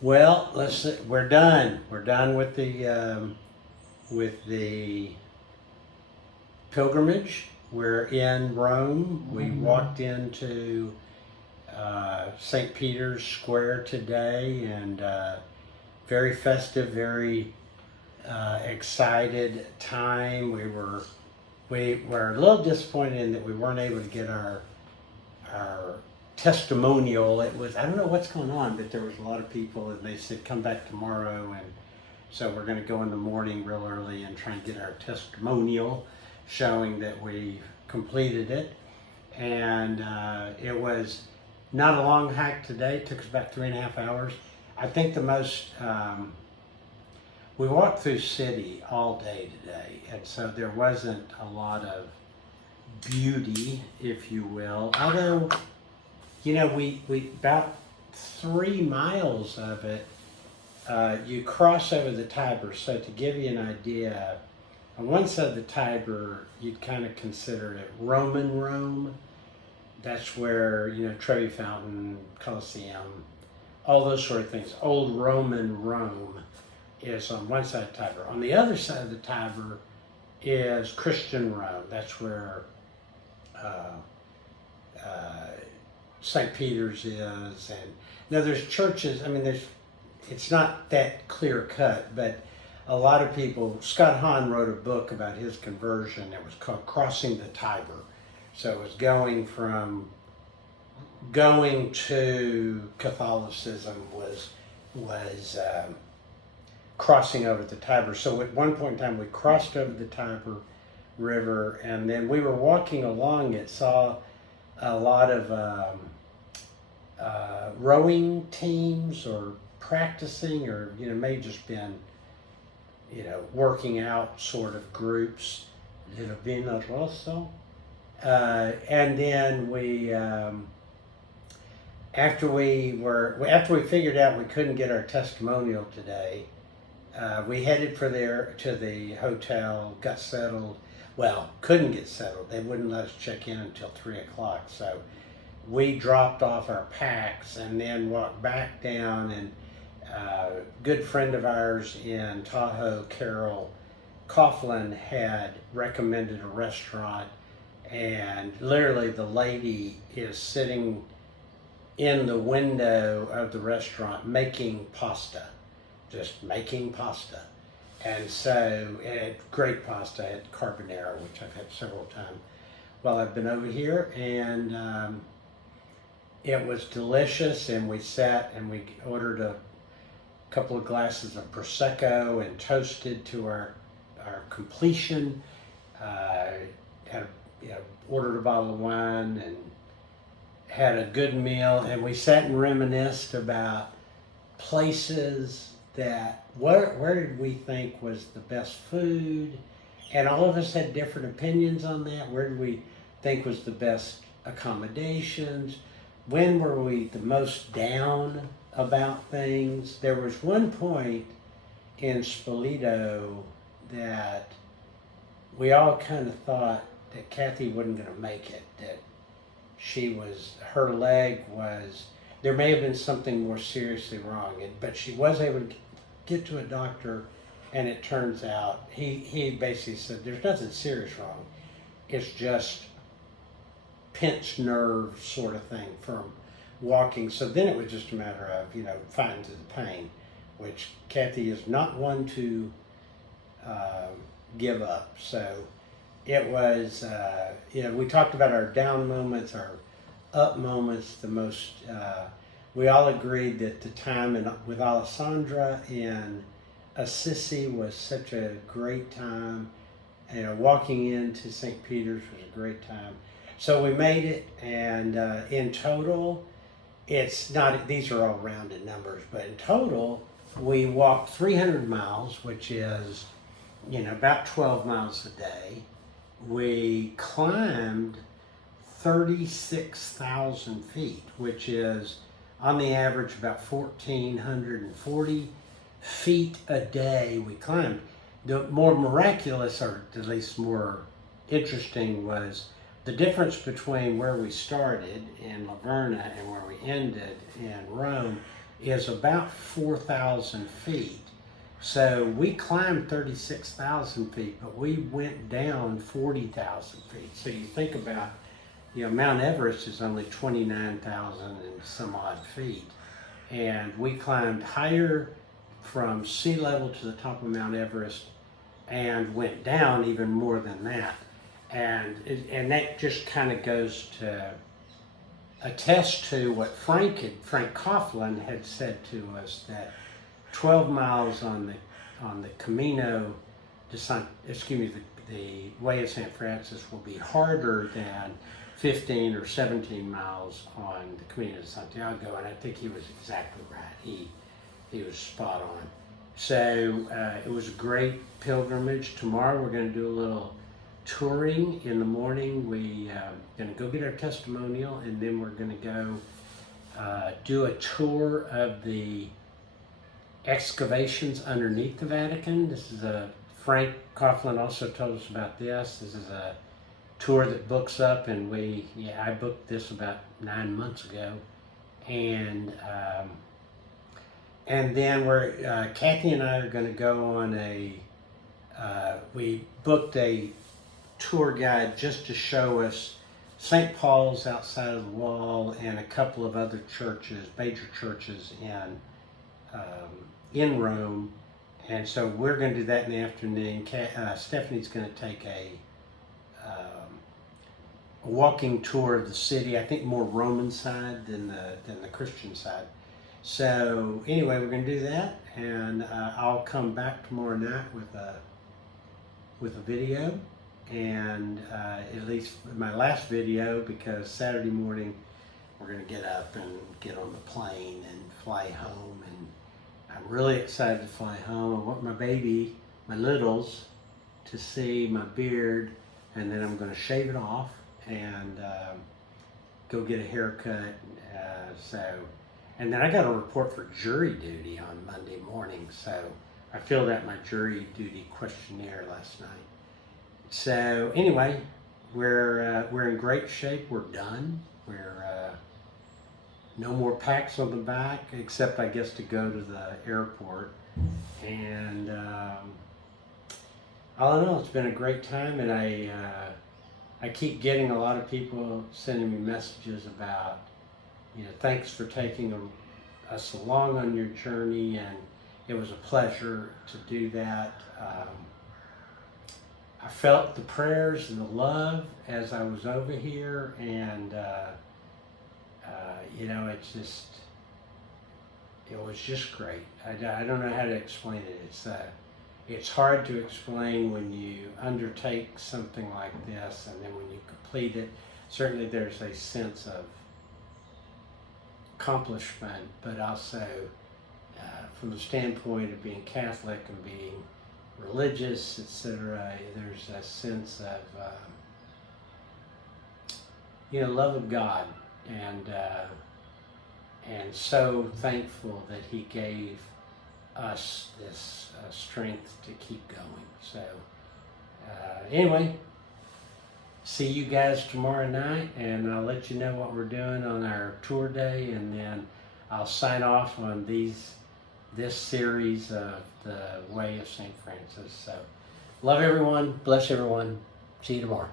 Well, let's see. We're done. We're done with the pilgrimage. We're in Rome. We walked into St. Peter's Square today, and very festive, very excited time. We were a little disappointed in that we weren't able to get our testimonial. It was, I don't know what's going on, but there was a lot of people, and they said come back tomorrow, and so we're going to go in the morning real early and try and get our testimonial showing that we completed it. And it was not a long hike today. It took us about 3.5 hours. I think the most we walked through city all day today, and so there wasn't a lot of beauty, if you will. Although, we about 3 miles of it, you cross over the Tiber. So to give you an idea, on one side of the Tiber, you'd kind of consider it Roman Rome. That's where, Trevi Fountain, Colosseum, all those sort of things. Old Roman Rome is on one side of the Tiber. On the other side of the Tiber is Christian Rome. That's where St. Peter's is, and now there's churches. I mean, it's not that clear cut, but a lot of people. Scott Hahn wrote a book about his conversion. It was called Crossing the Tiber. So it was going to Catholicism was crossing over the Tiber. So at one point in time, we crossed over the Tiber River, and then we were walking along it, saw a lot of rowing teams or practicing, or may have just been working out sort of groups. Little Vino Rosso, and then we after we figured out we couldn't get our testimonial today. We headed to the hotel, got settled. Well, couldn't get settled. They wouldn't let us check in until 3 o'clock. So we dropped off our packs and then walked back down. And a good friend of ours in Tahoe, Carol Coughlin, had recommended a restaurant. And literally the lady is sitting in the window of the restaurant making pasta. Just making pasta. And so it had great pasta. It had carbonara, which I've had several times while I've been over here. And it was delicious. And we sat and we ordered a couple of glasses of Prosecco and toasted to our completion. Ordered a bottle of wine and had a good meal. And we sat and reminisced about places that where did we think was the best food, and all of us had different opinions on that. Where did we think was the best accommodations? When were we the most down about things? There was one point in Spoleto that we all kind of thought that Kathy wasn't going to make it, that her leg was, there may have been something more seriously wrong, but she was able to get to a doctor, and it turns out he basically said there's nothing serious wrong. It's just pinched nerve sort of thing from walking. So then it was just a matter of fighting through the pain, which Kathy is not one to give up. So it was we talked about our down moments, our up moments. The most we all agreed that the time with Alessandra in Assisi was such a great time. Walking into St. Peter's was a great time. So we made it, and in total, it's not, these are all rounded numbers, but in total, we walked 300 miles, which is, about 12 miles a day. We climbed 36,000 feet, which is on the average about 1,440 feet a day we climbed. The more miraculous, or at least more interesting, was the difference between where we started in Laverna and where we ended in Rome. is about 4,000 feet. So we climbed 36,000 feet, but we went down 40,000 feet. So you think about, Mount Everest is only 29,000 and some odd feet. And we climbed higher from sea level to the top of Mount Everest and went down even more than that. And that just kind of goes to attest to what Frank Coughlin had said to us, that 12 miles on the Camino the Way of St. Francis will be harder than 15 or 17 miles on the Camino de Santiago, and I think he was exactly right. He was spot on. So it was a great pilgrimage. Tomorrow we're going to do a little touring in the morning. We're going to go get our testimonial, and then we're going to go do a tour of the excavations underneath the Vatican. This is Frank Coughlin also told us about this. This is a tour that books up, and I booked this about 9 months ago, and then Kathy and I are going to go on we booked a tour guide just to show us St. Paul's outside of the wall and a couple of other churches, major churches in Rome. And so we're going to do that in the afternoon. Stephanie's going to take a walking tour of the city, I think more Roman side than the Christian side. So anyway, we're going to do that, and I'll come back tomorrow night with a video, and at least my last video, because Saturday morning we're going to get up and get on the plane and fly home, and I'm really excited to fly home. I want my baby, my littles, to see my beard, and then I'm going to shave it off and go get a haircut. And then I got a report for jury duty on Monday morning, so I filled out my jury duty questionnaire last night. So anyway, we're in great shape. We're done. We're no more packs on the back, except I guess to go to the airport. And all in all, it's been a great time, and I keep getting a lot of people sending me messages about, thanks for taking us along on your journey, and it was a pleasure to do that. I felt the prayers and the love as I was over here, and it was just great. I don't know how to explain it. It's hard to explain when you undertake something like this, and then when you complete it, certainly there's a sense of accomplishment, but also from the standpoint of being Catholic and being religious, etc., there's a sense of love of God, and so thankful that He gave us this strength to keep going. So anyway, see you guys tomorrow night, and I'll let you know what we're doing on our tour day, and then I'll sign off on this series of the Way of St. Francis. So love everyone, bless everyone, see you tomorrow.